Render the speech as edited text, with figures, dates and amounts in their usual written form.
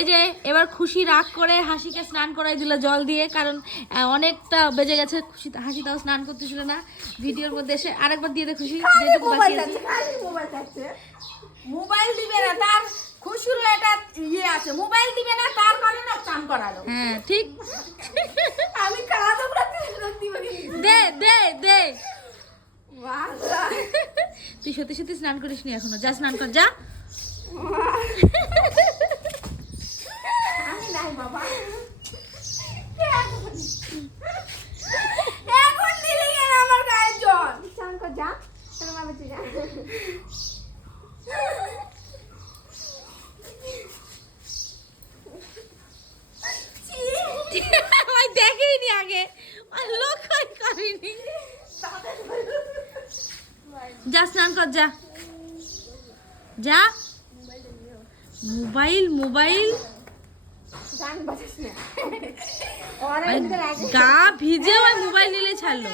এই যে এবার খুশি রাগ করে হাসিকে স্নান করাই দিল জল দিয়ে, কারণ অনেকটা বেজে গেছে। খুশি হাসি তাও স্নান করতেছিল না, ভিডিওর মধ্যে এসে আরেকবার দিয়ে দে খুশি, যেটুকু বাকি আছে। মোবাইল দিবে না, তার খুশির একটা ইয়ে আছে, মোবাইল দিবে না তার কারণে না স্নান করালো। হ্যাঁ ঠিক। আমি কাঁদো দে দে দে, বাবা তুই সত্যি সত্যি স্নান করিস নি এখনো, যা স্নান কর যা। আমি নাই বাবা, এখন দিলি কেন আমার গায়ে জল? স্নান কর যা, তোর বাবা তুই যা। দেখেইনি আগে, লক্ষ্যই করিনি। যা স্নান কর যা যা। মোবাইল মোবাইল গা ভিজে ওই মোবাইল নিলে ছাড়লো।